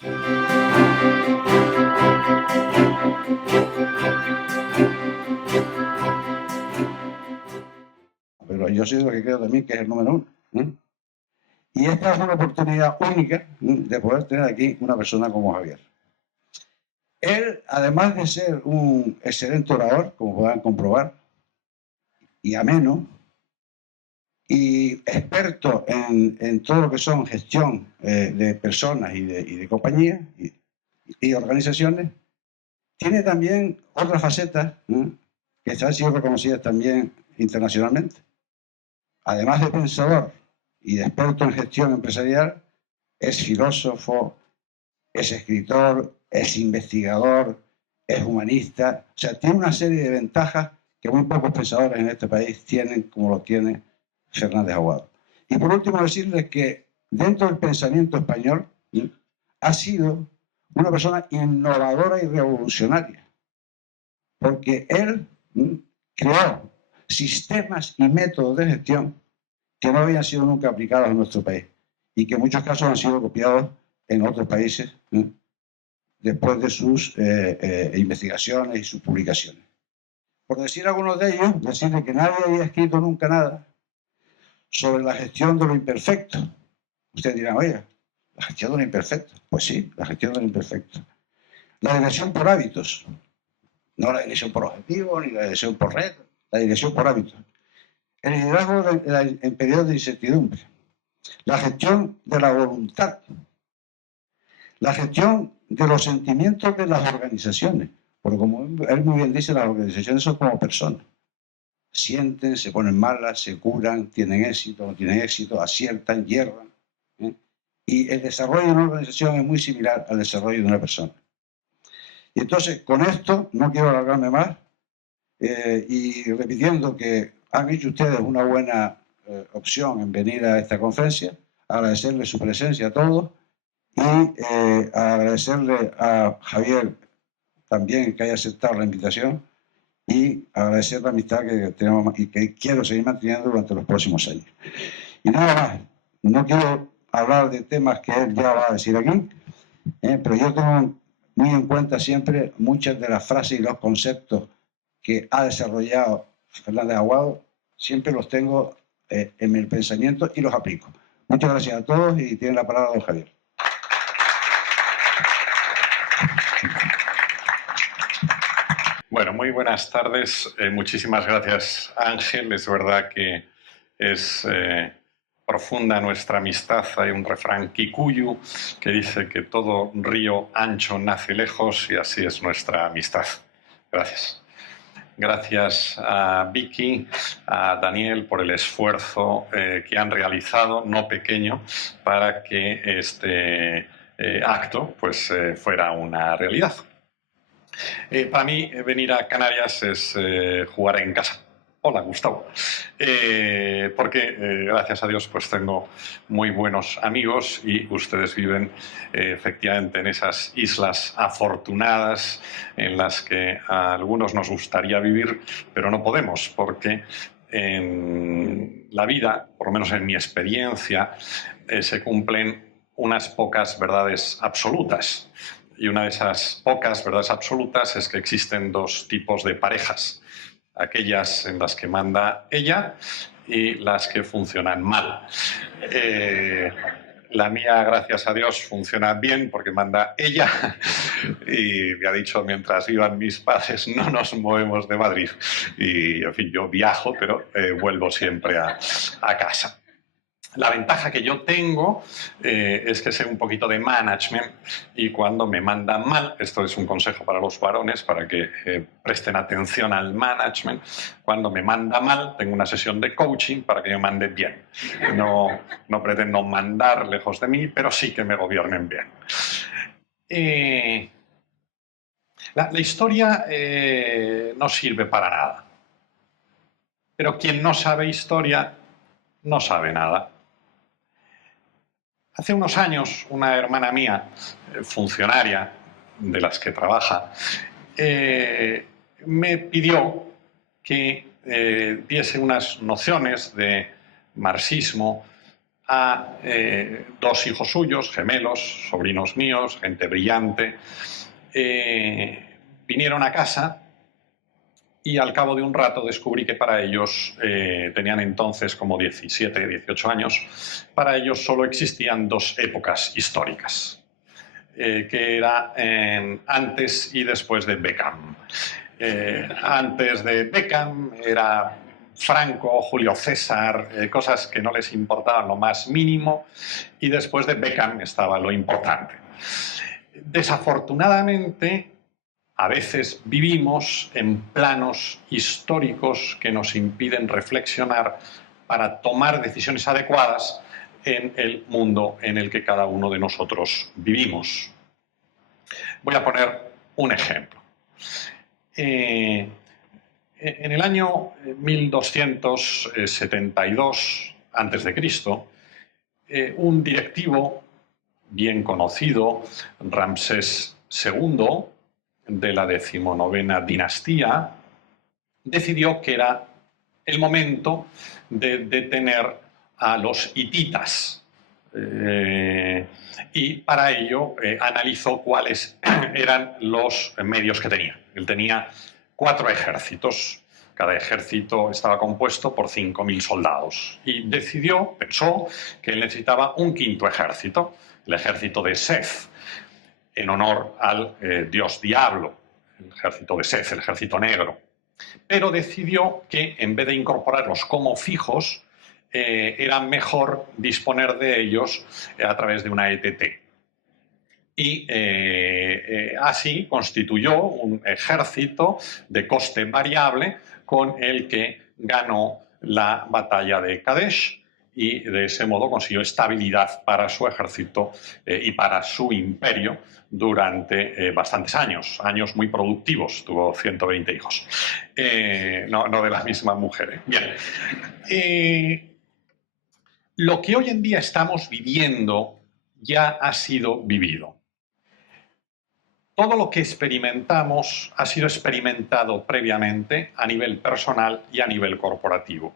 Pero yo soy lo que creo también que es el número uno, ¿eh? Y esta es una oportunidad única de poder tener aquí una persona como Javier. Él, además de ser un excelente orador, como podrán comprobar, y ameno, y experto en todo lo que son gestión de personas y de compañías y organizaciones, tiene también otras facetas que han sido reconocidas también internacionalmente. Además de pensador y de experto en gestión empresarial, es filósofo, es escritor, es investigador, es humanista. O sea, tiene una serie de ventajas que muy pocos pensadores en este país tienen como lo tiene Fernández Aguado. Y por último decirles que dentro del pensamiento español ha sido una persona innovadora y revolucionaria, porque él creó sistemas y métodos de gestión que no habían sido nunca aplicados en nuestro país y que en muchos casos han sido copiados en otros países después de sus investigaciones y sus publicaciones. Por decir algunos de ellos, decirle que nadie había escrito nunca nada sobre la gestión de lo imperfecto. Ustedes dirán, oye, la gestión de lo imperfecto. Pues sí, la gestión de lo imperfecto. La dirección por hábitos. No la dirección por objetivos, ni la dirección por red, la dirección por hábitos. El liderazgo en periodos de incertidumbre. La gestión de la voluntad. La gestión de los sentimientos de las organizaciones. Porque como él muy bien dice, las organizaciones son como personas. Sienten, se ponen malas, se curan, tienen éxito, no tienen éxito, aciertan, hierran. Y el desarrollo de una organización es muy similar al desarrollo de una persona. Y entonces, con esto, no quiero alargarme más, y repitiendo que han hecho ustedes una buena opción en venir a esta conferencia, agradecerle su presencia a todos y agradecerle a Javier también que haya aceptado la invitación y agradecer la amistad que tenemos y que quiero seguir manteniendo durante los próximos años. Y nada más, no quiero hablar de temas que él ya va a decir aquí, pero yo tengo muy en cuenta siempre muchas de las frases y los conceptos que ha desarrollado Fernández Aguado, siempre los tengo en mi pensamiento y los aplico. Muchas gracias a todos y tiene la palabra don Javier. Bueno, muy buenas tardes. Muchísimas gracias, Ángel. Es verdad que es profunda nuestra amistad. Hay un refrán kikuyu que dice que todo río ancho nace lejos y así es nuestra amistad. Gracias. Gracias a Vicky, a Daniel por el esfuerzo que han realizado, no pequeño, para que este acto pues, fuera una realidad. Para mí venir a Canarias es jugar en casa. Hola, Gustavo. Porque gracias a Dios pues tengo muy buenos amigos y ustedes viven efectivamente en esas islas afortunadas en las que a algunos nos gustaría vivir, pero no podemos porque en la vida, por lo menos en mi experiencia, se cumplen unas pocas verdades absolutas. Y una de esas pocas verdades absolutas es que existen dos tipos de parejas. Aquellas en las que manda ella y las que funcionan mal. La mía, gracias a Dios, funciona bien porque manda ella y me ha dicho, mientras vivan mis padres no nos movemos de Madrid. Y, en fin, yo viajo, pero vuelvo siempre a casa. La ventaja que yo tengo es que sé un poquito de management y cuando me mandan mal, esto es un consejo para los varones para que presten atención al management, cuando me manda mal tengo una sesión de coaching para que me manden bien. No pretendo mandar lejos de mí, pero sí que me gobiernen bien. La historia no sirve para nada, pero quien no sabe historia no sabe nada. Hace unos años, una hermana mía, funcionaria de las que trabaja, me pidió que diese unas nociones de marxismo a dos hijos suyos, gemelos, sobrinos míos, gente brillante. Vinieron a casa y al cabo de un rato descubrí que para ellos, tenían entonces como 17, 18 años, para ellos solo existían dos épocas históricas, que era antes y después de Beckham. Antes de Beckham era Franco, Julio César, cosas que no les importaban lo más mínimo, y después de Beckham estaba lo importante. Desafortunadamente, a veces vivimos en planos históricos que nos impiden reflexionar para tomar decisiones adecuadas en el mundo en el que cada uno de nosotros vivimos. Voy a poner un ejemplo. En el año 1272 a.C., un directivo bien conocido, Ramsés II, de la 19ª dinastía, decidió que era el momento de detener a los hititas. Y para ello analizó cuáles eran los medios que tenía. Él tenía 4 ejércitos. Cada ejército estaba compuesto por 5.000 soldados. Y pensó que él necesitaba un 5.º ejército, el ejército de Seth, en honor al dios diablo, el ejército de Seth, el ejército negro. Pero decidió que en vez de incorporarlos como fijos, era mejor disponer de ellos a través de una ETT. Y así constituyó un ejército de coste variable con el que ganó la batalla de Kadesh, y de ese modo consiguió estabilidad para su ejército y para su imperio durante bastantes años muy productivos. Tuvo 120 hijos, no de la misma mujer. Bien. Lo que hoy en día estamos viviendo ya ha sido vivido. Todo lo que experimentamos ha sido experimentado previamente a nivel personal y a nivel corporativo.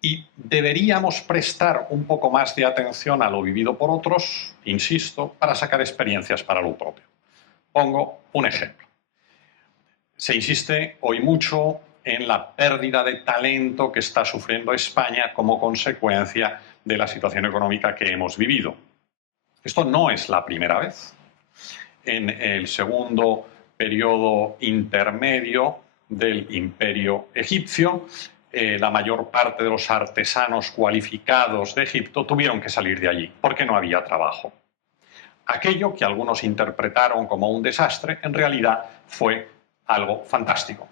Y deberíamos prestar un poco más de atención a lo vivido por otros, insisto, para sacar experiencias para lo propio. Pongo un ejemplo. Se insiste hoy mucho en la pérdida de talento que está sufriendo España como consecuencia de la situación económica que hemos vivido. Esto no es la primera vez. En el segundo periodo intermedio del Imperio egipcio, la mayor parte de los artesanos cualificados de Egipto tuvieron que salir de allí porque no había trabajo. Aquello que algunos interpretaron como un desastre, en realidad fue algo fantástico,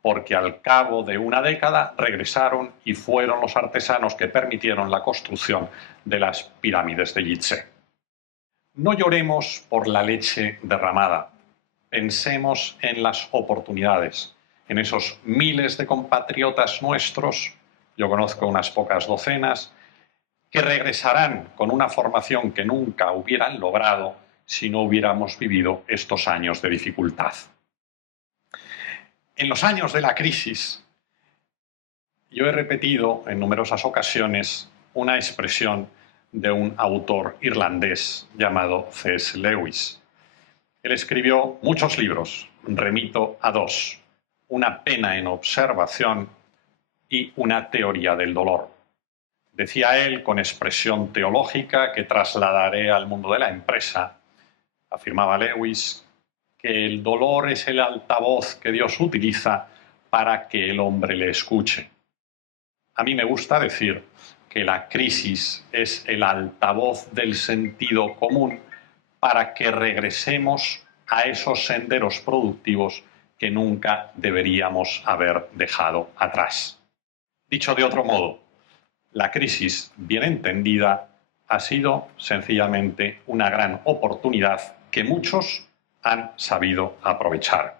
porque al cabo de una década regresaron y fueron los artesanos que permitieron la construcción de las pirámides de Gizeh. No lloremos por la leche derramada, pensemos en las oportunidades, en esos miles de compatriotas nuestros, yo conozco unas pocas docenas, que regresarán con una formación que nunca hubieran logrado si no hubiéramos vivido estos años de dificultad. En los años de la crisis, yo he repetido en numerosas ocasiones una expresión de un autor irlandés llamado C.S. Lewis. Él escribió muchos libros, remito a 2, Una pena en observación y Una teoría del dolor. Decía él, con expresión teológica que trasladaré al mundo de la empresa, afirmaba Lewis, que el dolor es el altavoz que Dios utiliza para que el hombre le escuche. A mí me gusta decir que la crisis es el altavoz del sentido común para que regresemos a esos senderos productivos que nunca deberíamos haber dejado atrás. Dicho de otro modo, la crisis, bien entendida, ha sido sencillamente una gran oportunidad que muchos han sabido aprovechar.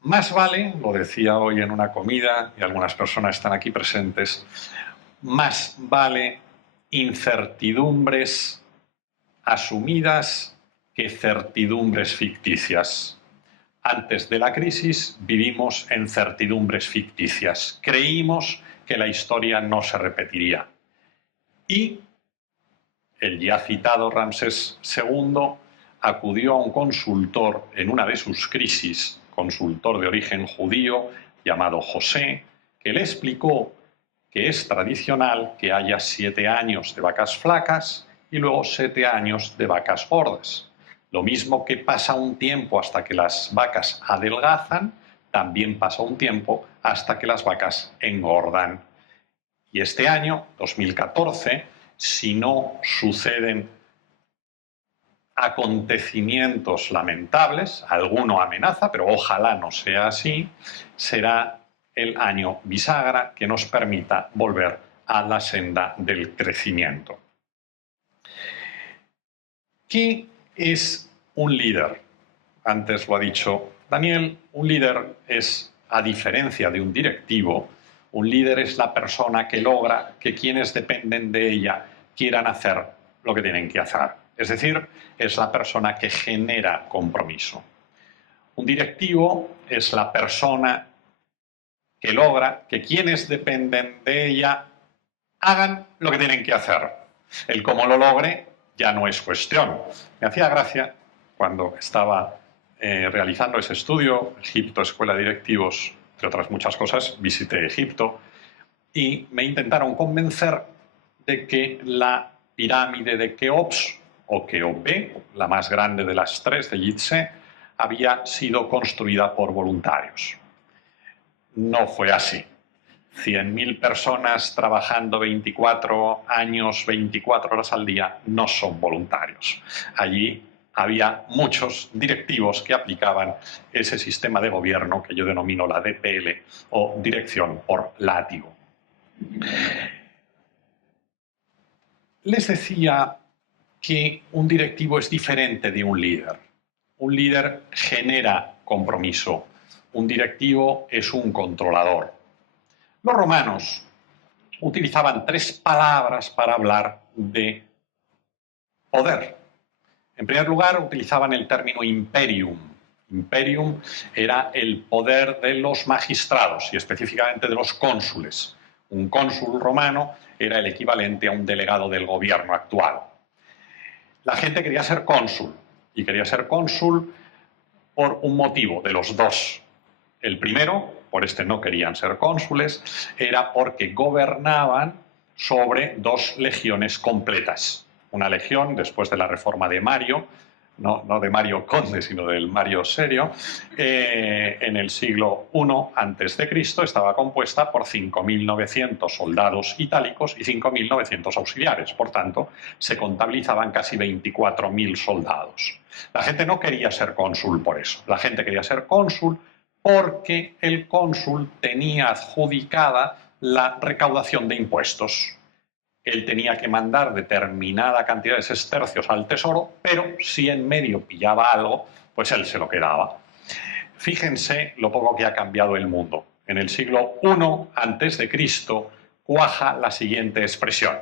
Más vale, lo decía hoy en una comida, y algunas personas están aquí presentes, más vale incertidumbres asumidas que certidumbres ficticias. Antes de la crisis vivimos en certidumbres ficticias. Creímos que la historia no se repetiría. Y el ya citado Ramsés II acudió a un consultor en una de sus crisis, consultor de origen judío llamado José, que le explicó que es tradicional que haya 7 años de vacas flacas y luego 7 años de vacas gordas. Lo mismo que pasa un tiempo hasta que las vacas adelgazan, también pasa un tiempo hasta que las vacas engordan. Y este año, 2014, si no suceden acontecimientos lamentables, alguno amenaza, pero ojalá no sea así, será el año bisagra que nos permita volver a la senda del crecimiento. ¿Qué es un líder? Antes lo ha dicho Daniel, un líder es, a diferencia de un directivo, un líder es la persona que logra que quienes dependen de ella quieran hacer lo que tienen que hacer. Es decir, es la persona que genera compromiso. Un directivo es la persona que logra que quienes dependen de ella hagan lo que tienen que hacer. El cómo lo logre ya no es cuestión. Me hacía gracia cuando estaba realizando ese estudio, Egipto, Escuela de Directivos, entre otras muchas cosas, visité Egipto y me intentaron convencer de que la pirámide de Keops, o Keope, la más grande de las 3 de Gizeh, había sido construida por voluntarios. No fue así. 100.000 personas trabajando 24 años, 24 horas al día, no son voluntarios. Allí había muchos directivos que aplicaban ese sistema de gobierno que yo denomino la DPL o dirección por látigo. Les decía que un directivo es diferente de un líder. Un líder genera compromiso. Un directivo es un controlador. Los romanos utilizaban 3 palabras para hablar de poder. En primer lugar, utilizaban el término imperium. Imperium era el poder de los magistrados y específicamente de los cónsules. Un cónsul romano era el equivalente a un delegado del gobierno actual. La gente quería ser cónsul y quería ser cónsul por un motivo, de los dos. El primero, por este no querían ser cónsules, era porque gobernaban sobre 2 legiones completas. Una legión, después de la reforma de Mario, no de Mario Conde, sino del Mario Serio, en el siglo I a.C., estaba compuesta por 5.900 soldados itálicos y 5.900 auxiliares. Por tanto, se contabilizaban casi 24.000 soldados. La gente no quería ser cónsul por eso. La gente quería ser cónsul porque el cónsul tenía adjudicada la recaudación de impuestos. Él tenía que mandar determinada cantidad de sestercios al tesoro, pero si en medio pillaba algo, pues él se lo quedaba. Fíjense lo poco que ha cambiado el mundo. En el siglo I a.C. cuaja la siguiente expresión.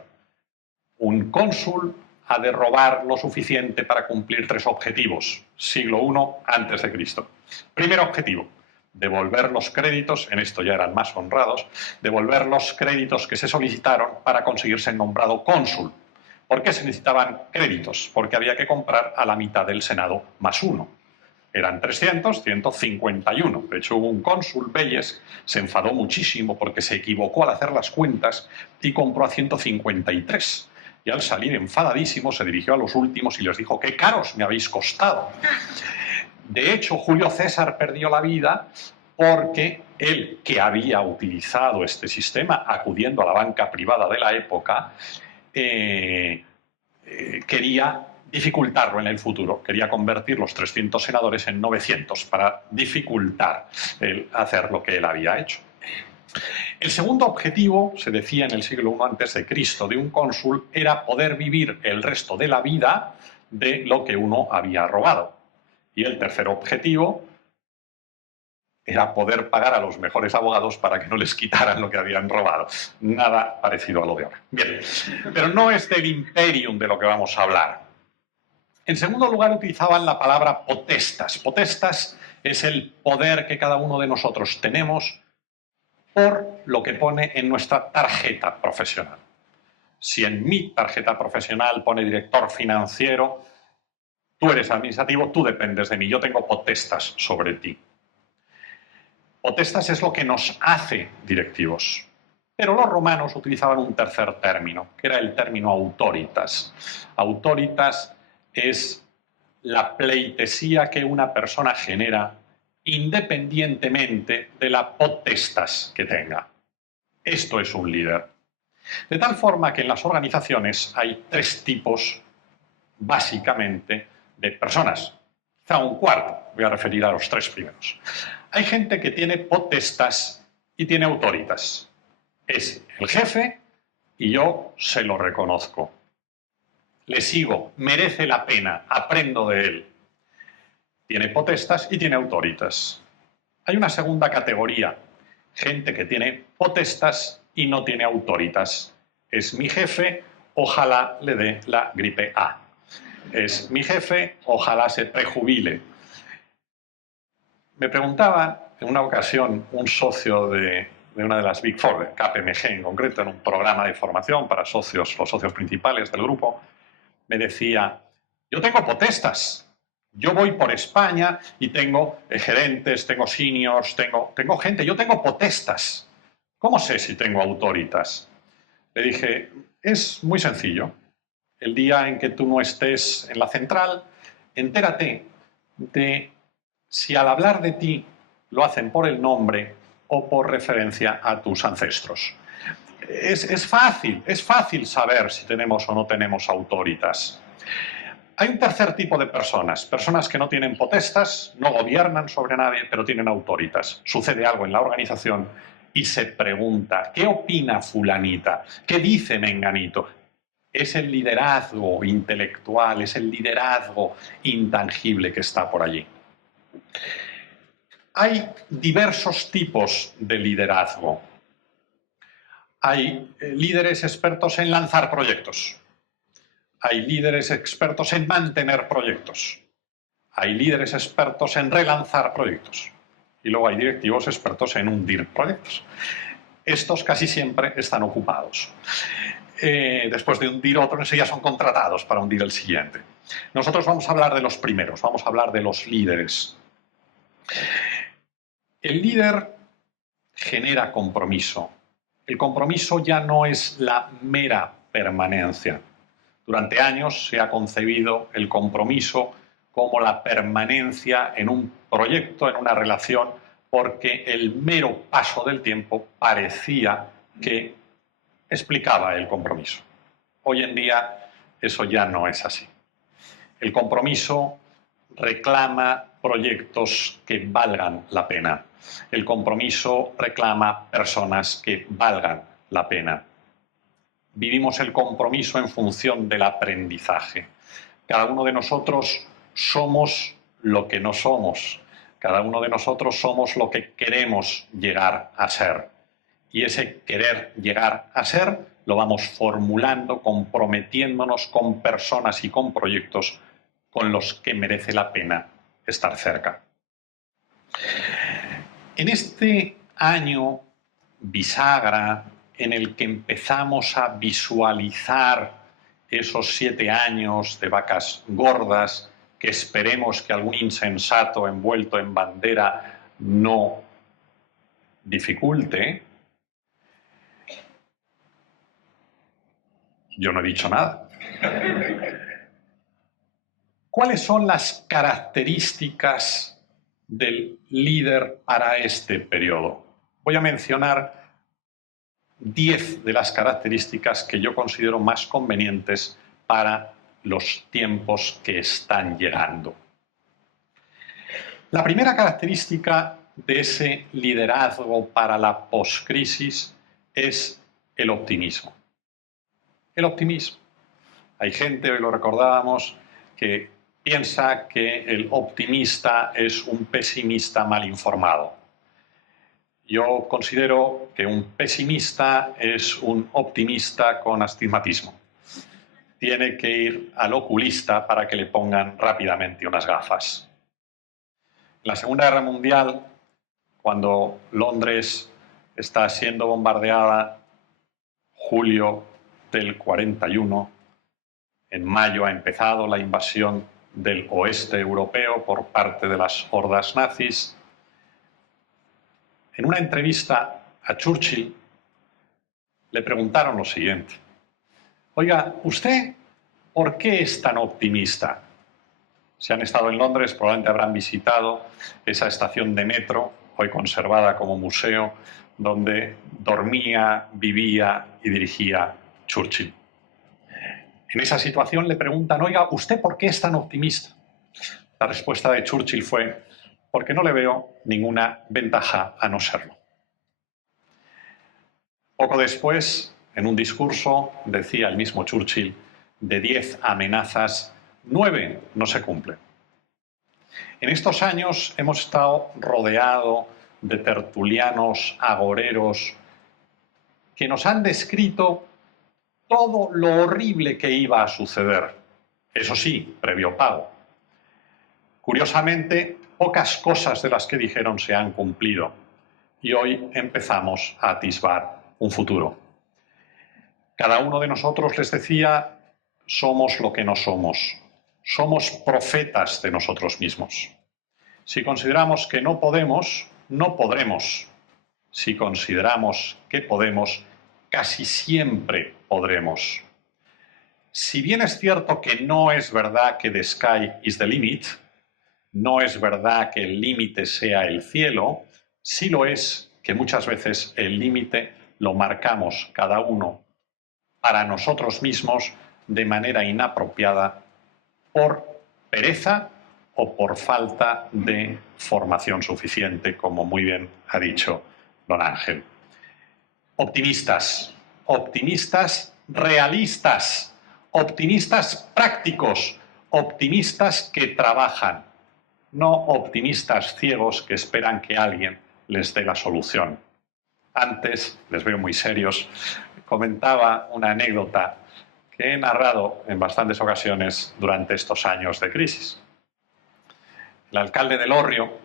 Un cónsul ha de robar lo suficiente para cumplir 3 objetivos. Siglo I a.C. Primer objetivo, devolver los créditos, en esto ya eran más honrados, devolver los créditos que se solicitaron para conseguirse nombrado cónsul. ¿Por qué se necesitaban créditos? Porque había que comprar a la mitad del Senado más 1. Eran 300, 151. De hecho, hubo un cónsul, Belles, se enfadó muchísimo porque se equivocó al hacer las cuentas y compró a 153. Y al salir enfadadísimo se dirigió a los últimos y les dijo: ¡qué caros me habéis costado! De hecho, Julio César perdió la vida porque él, que había utilizado este sistema acudiendo a la banca privada de la época, quería dificultarlo en el futuro. Quería convertir los 300 senadores en 900 para dificultar el hacer lo que él había hecho. El segundo objetivo, se decía en el siglo I a.C., de un cónsul era poder vivir el resto de la vida de lo que uno había robado. Y el tercer objetivo era poder pagar a los mejores abogados para que no les quitaran lo que habían robado. Nada parecido a lo de ahora. Bien, pero no es del imperium de lo que vamos a hablar. En segundo lugar, utilizaban la palabra potestas. Potestas es el poder que cada uno de nosotros tenemos por lo que pone en nuestra tarjeta profesional. Si en mi tarjeta profesional pone director financiero, tú eres administrativo, tú dependes de mí, yo tengo potestas sobre ti. Potestas es lo que nos hace directivos. Pero los romanos utilizaban un tercer término, que era el término autoritas. Autoritas es la pleitesía que una persona genera independientemente de la potestas que tenga. Esto es un líder. De tal forma que en las organizaciones hay tres tipos, básicamente, de personas. Quizá un cuarto, voy a referir a los tres primeros. Hay gente que tiene potestas y tiene autoritas. Es el jefe y yo se lo reconozco. Le sigo, merece la pena, aprendo de él. Tiene potestas y tiene autoritas. Hay una segunda categoría, gente que tiene potestas y no tiene autoritas. Es mi jefe, ojalá le dé la gripe A. Es mi jefe, ojalá se prejubile. Me preguntaba en una ocasión un socio de una de las Big Four, de KPMG en concreto, en un programa de formación para socios, los socios principales del grupo, me decía, yo tengo potestas, yo voy por España y tengo gerentes, tengo seniors, tengo gente, yo tengo potestas. ¿Cómo sé si tengo autoritas? Le dije, es muy sencillo. El día en que tú no estés en la central, entérate de si al hablar de ti lo hacen por el nombre o por referencia a tus ancestros. Es fácil saber si tenemos o no tenemos autoritas. Hay un tercer tipo de personas, personas que no tienen potestas, no gobiernan sobre nadie, pero tienen autoritas. Sucede algo en la organización y se pregunta, ¿qué opina fulanita? ¿Qué dice menganito? Es el liderazgo intelectual, es el liderazgo intangible que está por allí. Hay diversos tipos de liderazgo. Hay líderes expertos en lanzar proyectos. Hay líderes expertos en mantener proyectos. Hay líderes expertos en relanzar proyectos. Y luego hay directivos expertos en hundir proyectos. Estos casi siempre están ocupados. Después de hundir otro, enseguida son contratados para hundir el siguiente. Nosotros vamos a hablar de los primeros, vamos a hablar de los líderes. El líder genera compromiso. El compromiso ya no es la mera permanencia. Durante años se ha concebido el compromiso como la permanencia en un proyecto, en una relación, porque el mero paso del tiempo parecía que explicaba el compromiso. Hoy en día eso ya no es así. El compromiso reclama proyectos que valgan la pena. El compromiso reclama personas que valgan la pena. Vivimos el compromiso en función del aprendizaje. Cada uno de nosotros somos lo que no somos. Cada uno de nosotros somos lo que queremos llegar a ser. Y ese querer llegar a ser lo vamos formulando, comprometiéndonos con personas y con proyectos con los que merece la pena estar cerca. En este año bisagra en el que empezamos a visualizar esos 7 años de vacas gordas que esperemos que algún insensato envuelto en bandera no dificulte, yo no he dicho nada. ¿Cuáles son las características del líder para este periodo? Voy a mencionar 10 de las características que yo considero más convenientes para los tiempos que están llegando. La primera característica de ese liderazgo para la poscrisis es el optimismo. El optimismo. Hay gente, hoy lo recordábamos, que piensa que el optimista es un pesimista mal informado. Yo considero que un pesimista es un optimista con astigmatismo. Tiene que ir al oculista para que le pongan rápidamente unas gafas. En la Segunda Guerra Mundial, cuando Londres está siendo bombardeada, julio del 41. En mayo ha empezado la invasión del oeste europeo por parte de las hordas nazis. En una entrevista a Churchill le preguntaron lo siguiente: oiga, ¿usted por qué es tan optimista? Si han estado en Londres, probablemente habrán visitado esa estación de metro, hoy conservada como museo, donde dormía, vivía y dirigía Churchill. En esa situación le preguntan: oiga, ¿usted por qué es tan optimista? La respuesta de Churchill fue: porque no le veo ninguna ventaja a no serlo. Poco después, en un discurso, decía el mismo Churchill: de 10 amenazas, 9 no se cumplen. En estos años hemos estado rodeados de tertulianos, agoreros, que nos han descrito todo lo horrible que iba a suceder. Eso sí, previo pago. Curiosamente, pocas cosas de las que dijeron se han cumplido y hoy empezamos a atisbar un futuro. Cada uno de nosotros, les decía, somos lo que no somos. Somos profetas de nosotros mismos. Si consideramos que no podemos, no podremos. Si consideramos que podemos, casi siempre podremos. Si bien es cierto que no es verdad que the sky is the limit, no es verdad que el límite sea el cielo, sí lo es que muchas veces el límite lo marcamos cada uno para nosotros mismos de manera inapropiada por pereza o por falta de formación suficiente, como muy bien ha dicho don Ángel. Optimistas, optimistas realistas, optimistas prácticos, optimistas que trabajan, no optimistas ciegos que esperan que alguien les dé la solución. Antes, les veo muy serios, comentaba una anécdota que he narrado en bastantes ocasiones durante estos años de crisis. El alcalde de Elorrio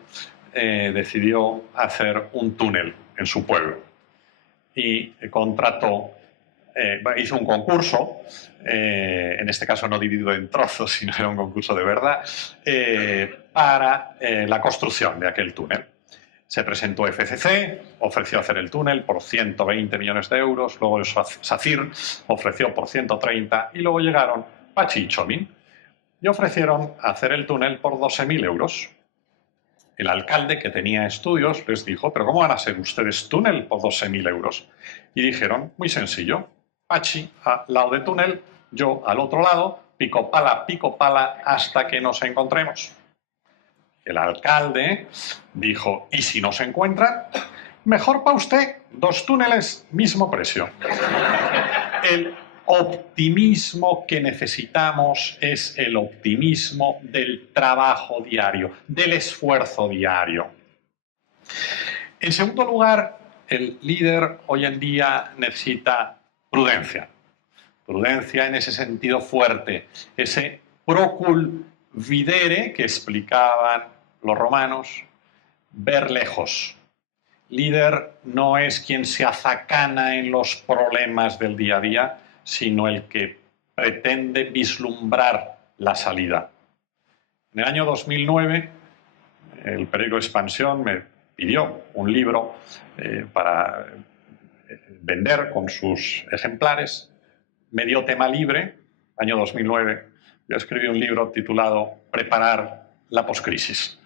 decidió hacer un túnel en su pueblo y contrató, hizo un concurso, en este caso no dividido en trozos, sino era un concurso de verdad, para la construcción de aquel túnel. Se presentó FCC, ofreció hacer el túnel por 120 millones de euros, luego SACIR ofreció por 130 y luego llegaron Pachi y Chomin y ofrecieron hacer el túnel por 12.000 euros. El alcalde, que tenía estudios, les dijo: ¿pero cómo van a hacer ustedes túnel por 12.000 euros? Y dijeron: muy sencillo, Pachi al lado del túnel, yo al otro lado, pico pala, hasta que nos encontremos. El alcalde dijo: ¿y si no se encuentran? Mejor para usted, 2 túneles, mismo precio. El optimismo que necesitamos es el optimismo del trabajo diario, del esfuerzo diario. En segundo lugar, el líder hoy en día necesita prudencia. Prudencia en ese sentido fuerte, ese procul videre que explicaban los romanos, ver lejos. Líder no es quien se azacana en los problemas del día a día, sino el que pretende vislumbrar la salida. En el año 2009, el periódico Expansión me pidió un libro para vender con sus ejemplares. Me dio tema libre, año 2009. Yo escribí un libro titulado Preparar la poscrisis.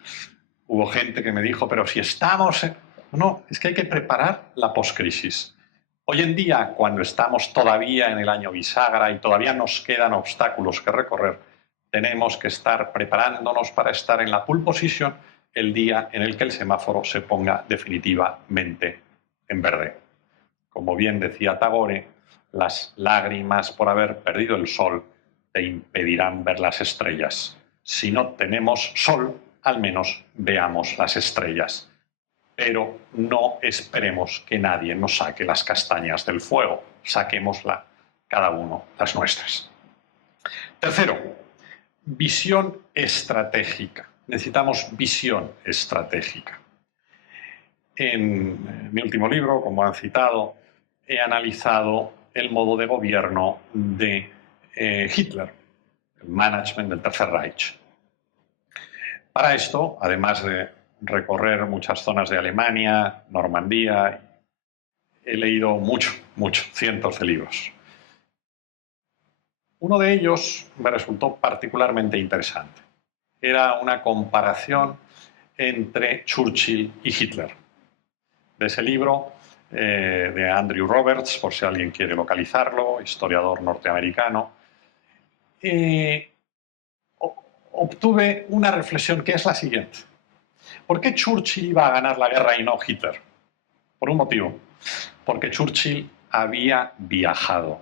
Hubo gente que me dijo: pero si estamos... No, es que hay que preparar la poscrisis. Hoy en día, cuando estamos todavía en el año bisagra y todavía nos quedan obstáculos que recorrer, tenemos que estar preparándonos para estar en la pole position el día en el que el semáforo se ponga definitivamente en verde. Como bien decía Tagore, las lágrimas por haber perdido el sol te impedirán ver las estrellas. Si no tenemos sol, al menos veamos las estrellas. Pero no esperemos que nadie nos saque las castañas del fuego. Saquémosla cada uno las nuestras. Tercero, visión estratégica. Necesitamos visión estratégica. En mi último libro, como han citado, he analizado el modo de gobierno de Hitler, el management del Tercer Reich. Para esto, además de recorrer muchas zonas de Alemania, Normandía, he leído mucho, cientos de libros. Uno de ellos me resultó particularmente interesante. Era una comparación entre Churchill y Hitler. De ese libro, de Andrew Roberts, por si alguien quiere localizarlo, historiador norteamericano, obtuve una reflexión que es la siguiente. ¿Por qué Churchill iba a ganar la guerra y no Hitler? Por un motivo. Porque Churchill había viajado.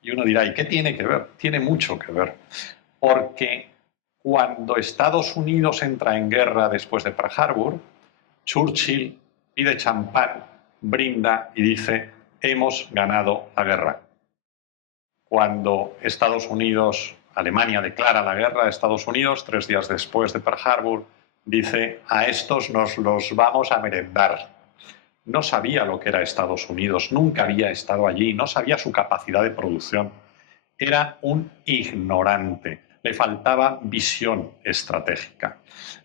Y uno dirá, ¿y qué tiene que ver? Tiene mucho que ver. Porque cuando Estados Unidos entra en guerra después de Pearl Harbor, Churchill pide champán, brinda y dice, hemos ganado la guerra. Cuando Alemania declara la guerra a Estados Unidos, 3 días después de Pearl Harbor, dice, a estos nos los vamos a merendar. No sabía lo que era Estados Unidos, nunca había estado allí, no sabía su capacidad de producción. Era un ignorante, le faltaba visión estratégica.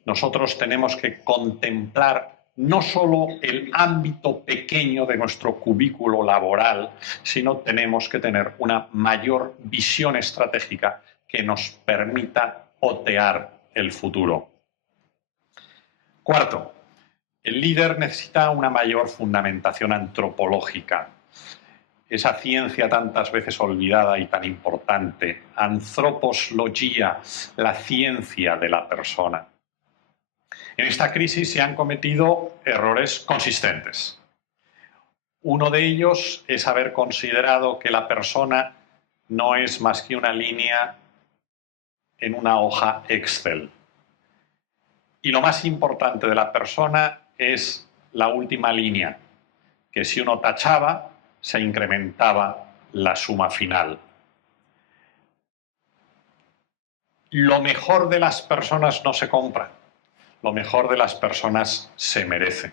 Nosotros tenemos que contemplar no solo el ámbito pequeño de nuestro cubículo laboral, sino tenemos que tener una mayor visión estratégica que nos permita otear el futuro. Cuarto, el líder necesita una mayor fundamentación antropológica. Esa ciencia tantas veces olvidada y tan importante, antroposlogía, la ciencia de la persona. En esta crisis se han cometido errores consistentes. Uno de ellos es haber considerado que la persona no es más que una línea en una hoja Excel. Y lo más importante de la persona es la última línea, que si uno tachaba, se incrementaba la suma final. Lo mejor de las personas no se compra, lo mejor de las personas se merece.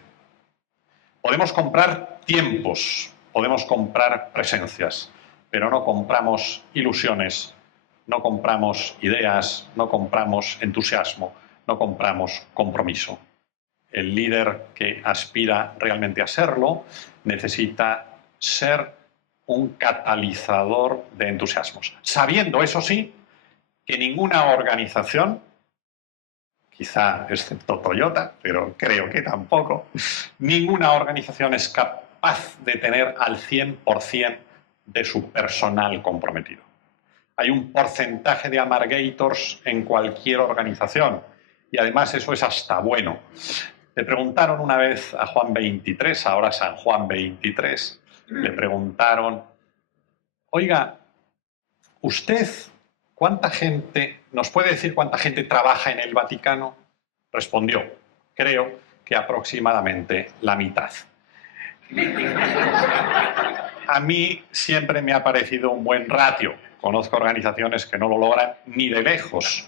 Podemos comprar tiempos, podemos comprar presencias, pero no compramos ilusiones, no compramos ideas, no compramos entusiasmo, no compramos compromiso. El líder que aspira realmente a serlo necesita ser un catalizador de entusiasmos, sabiendo, eso sí, que ninguna organización, quizá excepto Toyota, pero creo que tampoco, ninguna organización es capaz de tener al 100% de su personal comprometido. Hay un porcentaje de amargators en cualquier organización y además eso es hasta bueno. Le preguntaron una vez a Juan 23, ahora San Juan 23, le preguntaron, oiga, ¿usted cuánta gente, nos puede decir cuánta gente trabaja en el Vaticano? Respondió, creo que aproximadamente la mitad. A mí siempre me ha parecido un buen ratio. Conozco organizaciones que no lo logran ni de lejos.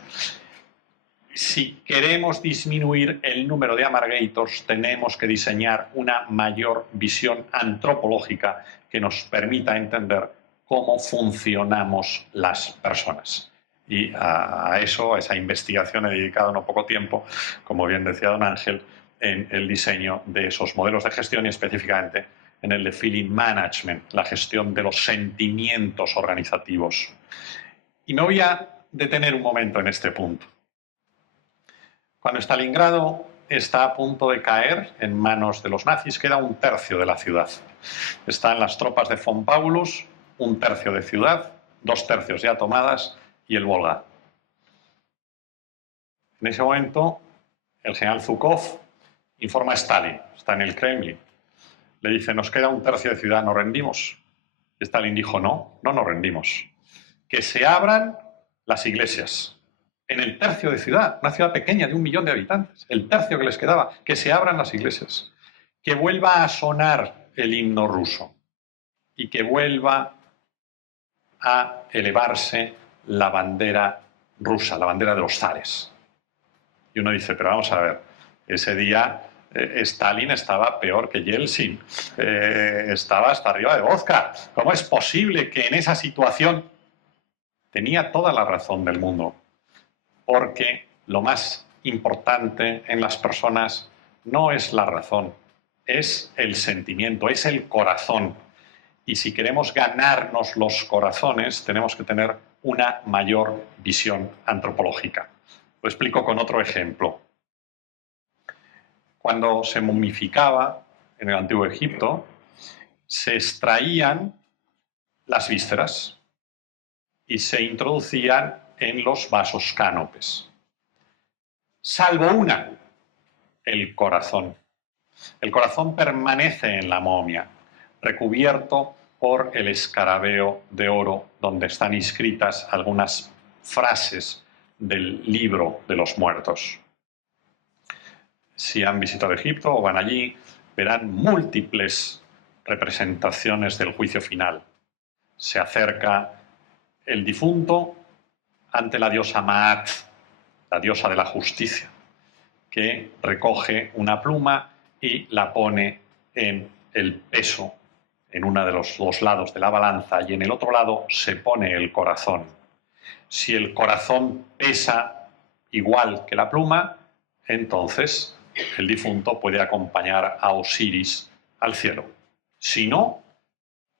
Si queremos disminuir el número de amargators, tenemos que diseñar una mayor visión antropológica que nos permita entender cómo funcionamos las personas. Y a eso, a esa investigación, he dedicado no poco tiempo, como bien decía don Ángel, en el diseño de esos modelos de gestión y específicamente en el de feeling management, la gestión de los sentimientos organizativos. Y me voy a detener un momento en este punto. Cuando Stalingrado está a punto de caer en manos de los nazis, queda 1/3 de la ciudad. Están las tropas de von Paulus, 1/3 de ciudad, 2/3 ya tomadas y el Volga. En ese momento, el general Zhukov informa a Stalin, está en el Kremlin, le dice, nos queda 1/3 de ciudad, ¿nos rendimos? Y Stalin dijo, no, no nos rendimos. Que se abran las iglesias. En el 1/3 de ciudad, una ciudad pequeña de 1 millón de habitantes, el 1/3 que les quedaba, que se abran las iglesias, que vuelva a sonar el himno ruso y que vuelva a elevarse la bandera rusa, la bandera de los zares. Y uno dice, pero vamos a ver, ese día Stalin estaba peor que Yeltsin, estaba hasta arriba de vodka. ¿Cómo es posible que en esa situación tenía toda la razón del mundo? Porque lo más importante en las personas no es la razón, es el sentimiento, es el corazón. Y si queremos ganarnos los corazones, tenemos que tener una mayor visión antropológica. Lo explico con otro ejemplo. Cuando se momificaba en el Antiguo Egipto, se extraían las vísceras y se introducían en los vasos cánopes. Salvo una, el corazón. El corazón permanece en la momia, recubierto por el escarabeo de oro, donde están inscritas algunas frases del libro de los muertos. Si han visitado Egipto o van allí, verán múltiples representaciones del juicio final. Se acerca el difunto ante la diosa Maat, la diosa de la justicia, que recoge una pluma y la pone en el peso, en uno de los dos lados de la balanza, y en el otro lado se pone el corazón. Si el corazón pesa igual que la pluma, entonces el difunto puede acompañar a Osiris al cielo. Si no,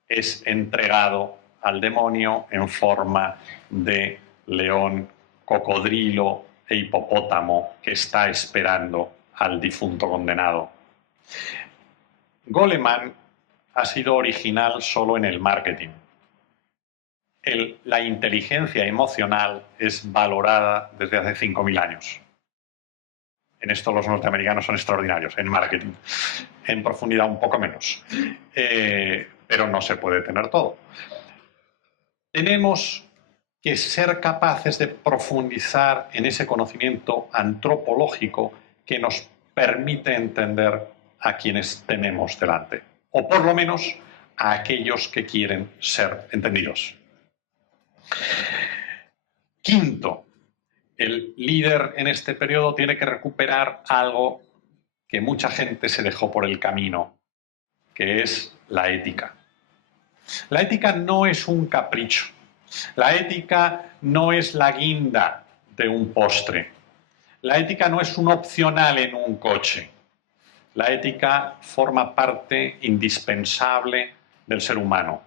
es entregado al demonio en forma de león, cocodrilo e hipopótamo que está esperando al difunto condenado. Goleman ha sido original solo en el marketing. La inteligencia emocional es valorada desde hace 5.000 años. En esto los norteamericanos son extraordinarios, en marketing. En profundidad un poco menos. Pero no se puede tener todo. Tenemos que ser capaces de profundizar en ese conocimiento antropológico que nos permite entender a quienes tenemos delante, o por lo menos a aquellos que quieren ser entendidos. Quinto, el líder en este periodo tiene que recuperar algo que mucha gente se dejó por el camino, que es la ética. La ética no es un capricho. La ética no es la guinda de un postre. La ética no es un opcional en un coche. La ética forma parte indispensable del ser humano.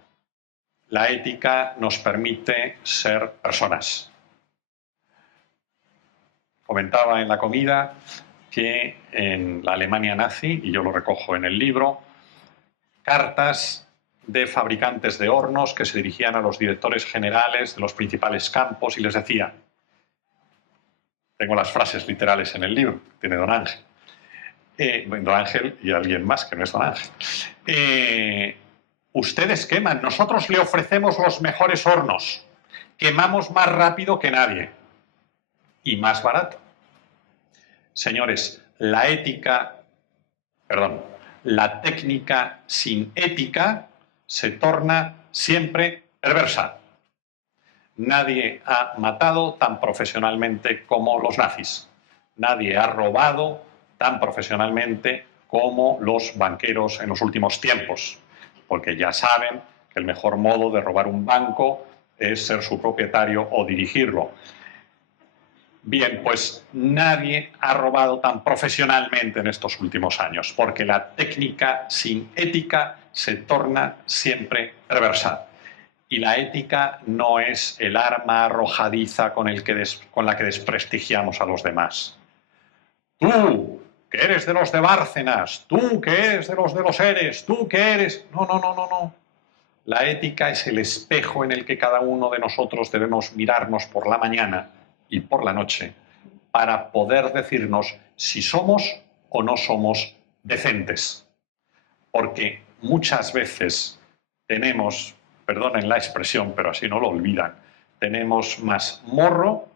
La ética nos permite ser personas. Comentaba en la comida que en la Alemania nazi, y yo lo recojo en el libro, cartas de fabricantes de hornos que se dirigían a los directores generales de los principales campos y les decían, tengo las frases literales en el libro, tiene Don Ángel, Don Ángel y alguien más que no es Don Ángel, ustedes queman, nosotros le ofrecemos los mejores hornos, quemamos más rápido que nadie y más barato. Señores, la técnica sin ética se torna siempre perversa. Nadie ha matado tan profesionalmente como los nazis. Nadie ha robado tan profesionalmente como los banqueros en los últimos tiempos, porque ya saben que el mejor modo de robar un banco es ser su propietario o dirigirlo. Bien, pues nadie ha robado tan profesionalmente en estos últimos años, porque la técnica sin ética se torna siempre perversa. Y la ética no es el arma arrojadiza con la que desprestigiamos a los demás. Tú, que eres de los de Bárcenas, tú, que eres de los Eres, tú, que eres... No. La ética es el espejo en el que cada uno de nosotros debemos mirarnos por la mañana y por la noche para poder decirnos si somos o no somos decentes. Porque muchas veces tenemos, perdonen la expresión, pero así no lo olvidan, tenemos más morro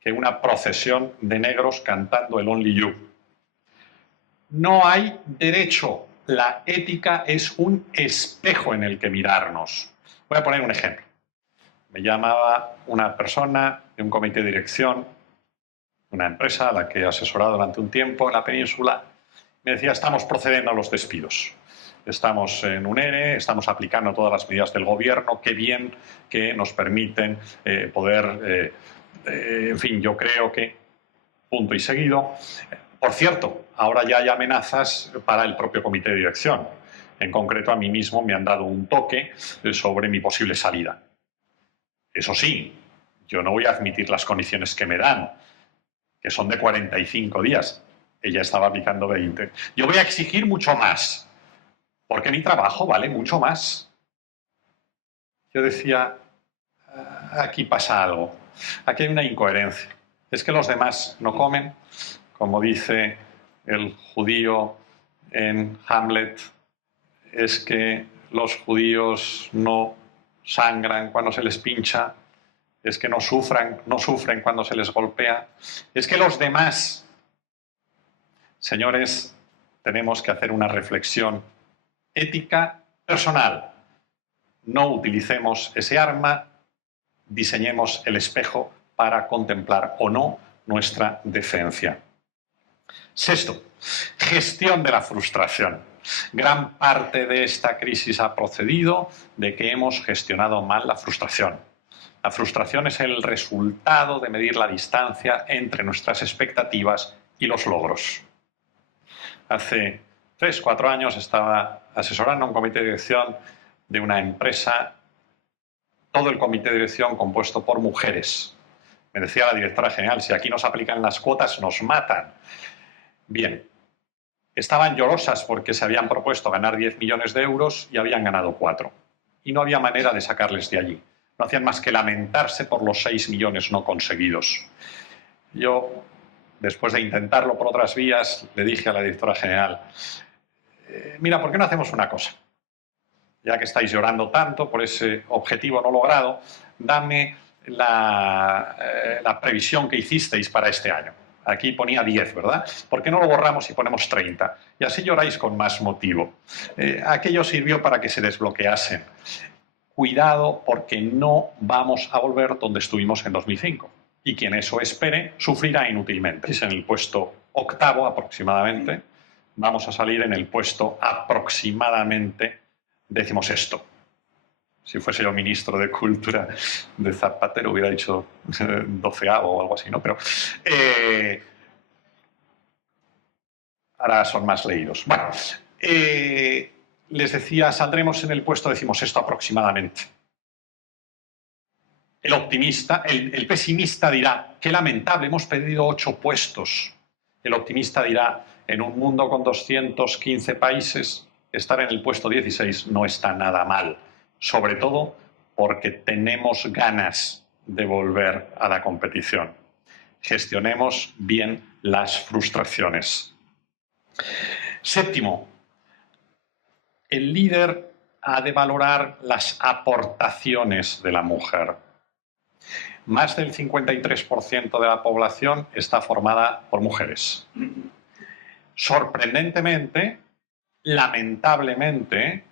que una procesión de negros cantando el Only You. No hay derecho. La ética es un espejo en el que mirarnos. Voy a poner un ejemplo. Me llamaba una persona de un comité de dirección, una empresa a la que he asesorado durante un tiempo en la península, me decía, estamos procediendo a los despidos. Estamos en un ERE, estamos aplicando todas las medidas del gobierno, qué bien que nos permiten poder, en fin, yo creo que, punto y seguido. Por cierto, ahora ya hay amenazas para el propio comité de dirección. En concreto, a mí mismo me han dado un toque sobre mi posible salida. Eso sí, yo no voy a admitir las condiciones que me dan, que son de 45 días. Ella estaba aplicando 20. Yo voy a exigir mucho más, porque mi trabajo vale mucho más. Yo decía, aquí pasa algo, aquí hay una incoherencia. Es que los demás no comen, como dice el judío en Hamlet, es que los judíos no sangran cuando se les pincha, es que no sufren cuando se les golpea, es que los demás. Señores, tenemos que hacer una reflexión ética personal. No utilicemos ese arma, diseñemos el espejo para contemplar o no nuestra decencia. Sexto, gestión de la frustración. Gran parte de esta crisis ha procedido de que hemos gestionado mal la frustración. La frustración es el resultado de medir la distancia entre nuestras expectativas y los logros. Hace 3 o 4 años estaba asesorando a un comité de dirección de una empresa, todo el comité de dirección compuesto por mujeres. Me decía la directora general, si aquí nos aplican las cuotas, nos matan. Bien, estaban llorosas porque se habían propuesto ganar 10 millones de euros y habían ganado 4. Y no había manera de sacarles de allí. No hacían más que lamentarse por los 6 millones no conseguidos. Yo, después de intentarlo por otras vías, le dije a la directora general, mira, ¿por qué no hacemos una cosa? Ya que estáis llorando tanto por ese objetivo no logrado, dame la previsión que hicisteis para este año. Aquí ponía 10, ¿verdad? ¿Por qué no lo borramos y ponemos 30? Y así lloráis con más motivo. Aquello sirvió para que se desbloqueasen. Cuidado, porque no vamos a volver donde estuvimos en 2005. Y quien eso espere sufrirá inútilmente. Es en el puesto 8º aproximadamente. Vamos a salir en el puesto aproximadamente 16º. Si fuese yo ministro de Cultura de Zapatero hubiera dicho 12º o algo así, ¿no? Pero ahora son más leídos. Bueno, les decía, saldremos en el puesto 16º aproximadamente. El optimista, el pesimista dirá, qué lamentable, hemos perdido 8 puestos. El optimista dirá, en un mundo con 215 países, estar en el puesto 16 no está nada mal. Sobre todo porque tenemos ganas de volver a la competición. Gestionemos bien las frustraciones. Séptimo, el líder ha de valorar las aportaciones de la mujer. Más del 53% de la población está formada por mujeres. Sorprendentemente, lamentablemente,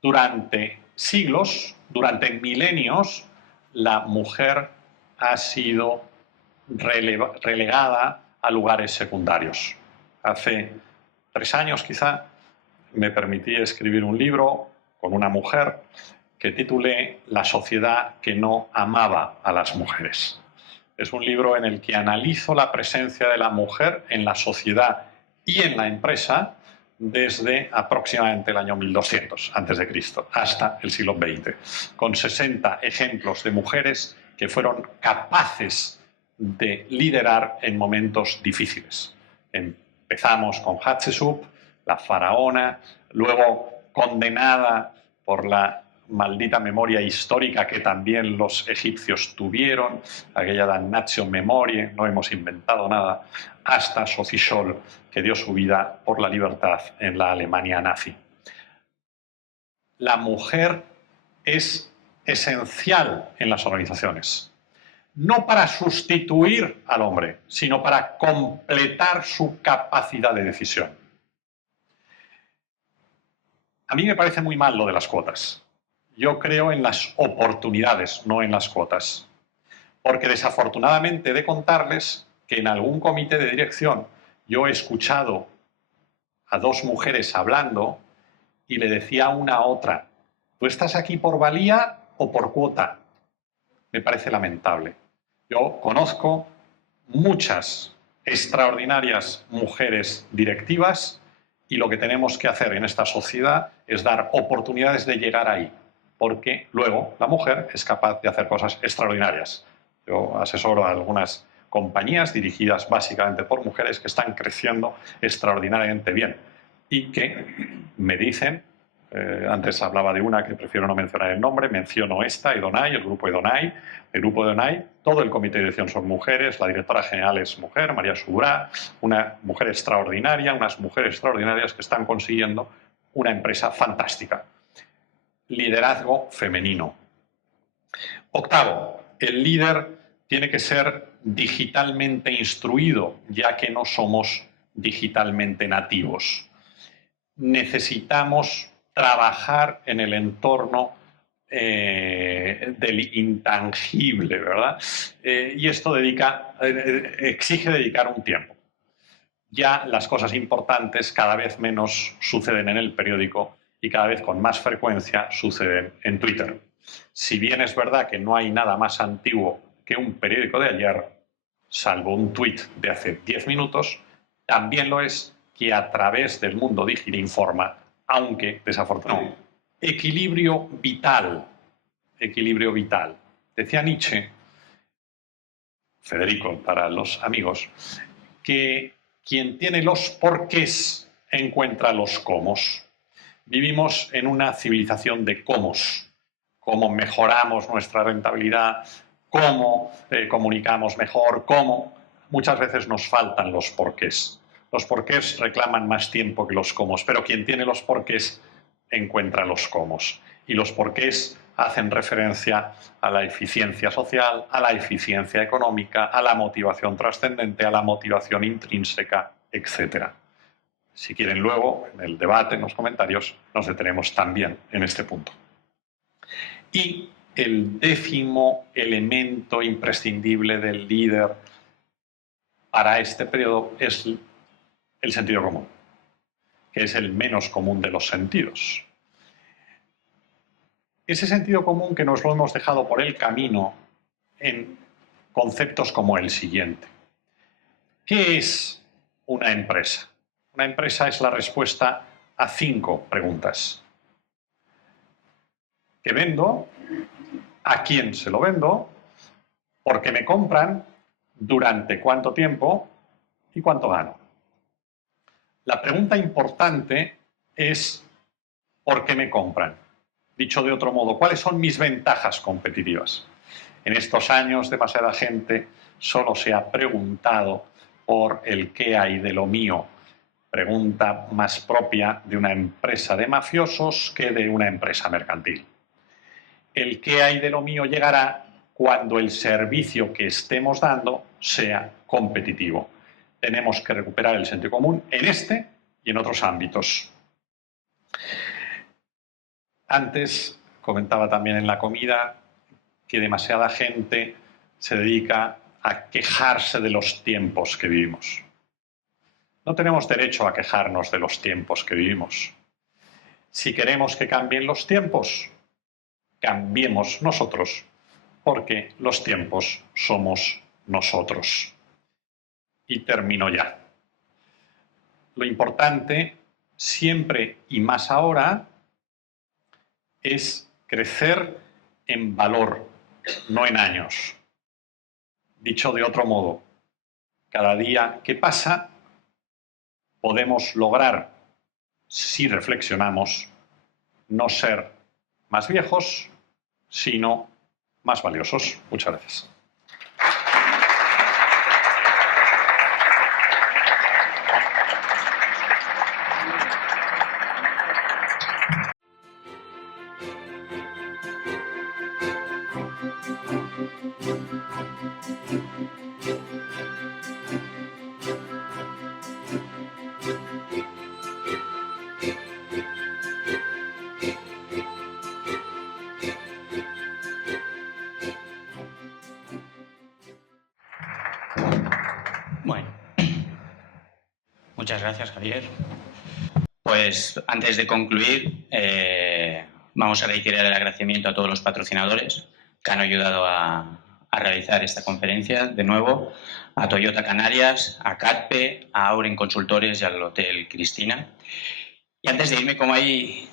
durante siglos, durante milenios, la mujer ha sido relegada a lugares secundarios. Hace 3 años, quizá, me permití escribir un libro con una mujer que titulé La sociedad que no amaba a las mujeres. Es un libro en el que analizo la presencia de la mujer en la sociedad y en la empresa desde aproximadamente el año 1200 a.C. hasta el siglo XX, con 60 ejemplos de mujeres que fueron capaces de liderar en momentos difíciles. Empezamos con Hatshepsut, la faraona, luego condenada por la maldita memoria histórica que también los egipcios tuvieron, aquella damnatio memoriae, no hemos inventado nada, hasta Sophie Scholl, que dio su vida por la libertad en la Alemania nazi. La mujer es esencial en las organizaciones, no para sustituir al hombre, sino para completar su capacidad de decisión. A mí me parece muy mal lo de las cuotas. Yo creo en las oportunidades, no en las cuotas. Porque desafortunadamente he de contarles que en algún comité de dirección yo he escuchado a dos mujeres hablando y le decía una a otra, ¿tú estás aquí por valía o por cuota? Me parece lamentable. Yo conozco muchas extraordinarias mujeres directivas y lo que tenemos que hacer en esta sociedad es dar oportunidades de llegar ahí, porque luego la mujer es capaz de hacer cosas extraordinarias. Yo asesoro a algunas compañías dirigidas básicamente por mujeres que están creciendo extraordinariamente bien y que me dicen, antes hablaba de una que prefiero no mencionar el nombre, menciono esta, Edonay, el grupo Edonay. El grupo Edonay, todo el comité de dirección son mujeres, la directora general es mujer, María Subrá, una mujer extraordinaria, unas mujeres extraordinarias que están consiguiendo una empresa fantástica. Liderazgo femenino. Octavo, el líder tiene que ser digitalmente instruido, ya que no somos digitalmente nativos. Necesitamos trabajar en el entorno del intangible, ¿verdad? Y esto exige dedicar un tiempo. Ya las cosas importantes cada vez menos suceden en el periódico y cada vez con más frecuencia suceden en Twitter. Si bien es verdad que no hay nada más antiguo que un periódico de ayer, salvo un tuit de hace 10 minutos, también lo es que a través del mundo digital informa, aunque desafortunadamente. Equilibrio vital. Equilibrio vital. Decía Nietzsche, Federico para los amigos, que quien tiene los porqués encuentra los cómos. Vivimos en una civilización de cómos. Cómo mejoramos nuestra rentabilidad, cómo comunicamos mejor, cómo. Muchas veces nos faltan los porqués. Los porqués reclaman más tiempo que los cómos, pero quien tiene los porqués encuentra los cómos. Y los porqués hacen referencia a la eficiencia social, a la eficiencia económica, a la motivación trascendente, a la motivación intrínseca, etc. Si quieren luego, en el debate, en los comentarios, nos detenemos también en este punto. Y el décimo elemento imprescindible del líder para este periodo es el sentido común, que es el menos común de los sentidos. Ese sentido común que nos lo hemos dejado por el camino en conceptos como el siguiente. ¿Qué es una empresa? Una empresa es la respuesta a 5 preguntas. ¿Qué vendo? ¿A quién se lo vendo? ¿Por qué me compran? ¿Durante cuánto tiempo? ¿Y cuánto gano? La pregunta importante es ¿por qué me compran? Dicho de otro modo, ¿cuáles son mis ventajas competitivas? En estos años, demasiada gente solo se ha preguntado por el qué hay de lo mío. Pregunta más propia de una empresa de mafiosos que de una empresa mercantil. El qué hay de lo mío llegará cuando el servicio que estemos dando sea competitivo. Tenemos que recuperar el sentido común en este y en otros ámbitos. Antes comentaba también en la comida que demasiada gente se dedica a quejarse de los tiempos que vivimos. No tenemos derecho a quejarnos de los tiempos que vivimos. Si queremos que cambien los tiempos, cambiemos nosotros, porque los tiempos somos nosotros. Y termino ya. Lo importante, siempre y más ahora, es crecer en valor, no en años. Dicho de otro modo, cada día que pasa podemos lograr, si reflexionamos, no ser más viejos, sino más valiosos. Muchas gracias. Bueno, muchas gracias, Javier. Pues antes de concluir, vamos a reiterar el agradecimiento a todos los patrocinadores que han ayudado a realizar esta conferencia. De nuevo, a Toyota Canarias, a CATPE, a Auren Consultores y al Hotel Cristina. Y antes de irme, como ahí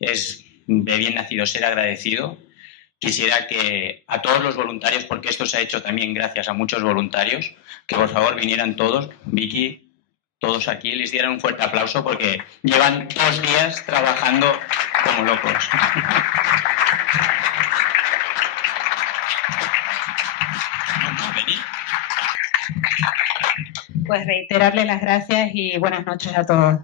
es de bien nacido ser agradecido, quisiera que a todos los voluntarios, porque esto se ha hecho también gracias a muchos voluntarios, que por favor vinieran todos, Vicky, todos aquí, les dieran un fuerte aplauso porque llevan 2 días trabajando como locos. Pues reiterarle las gracias y buenas noches a todos.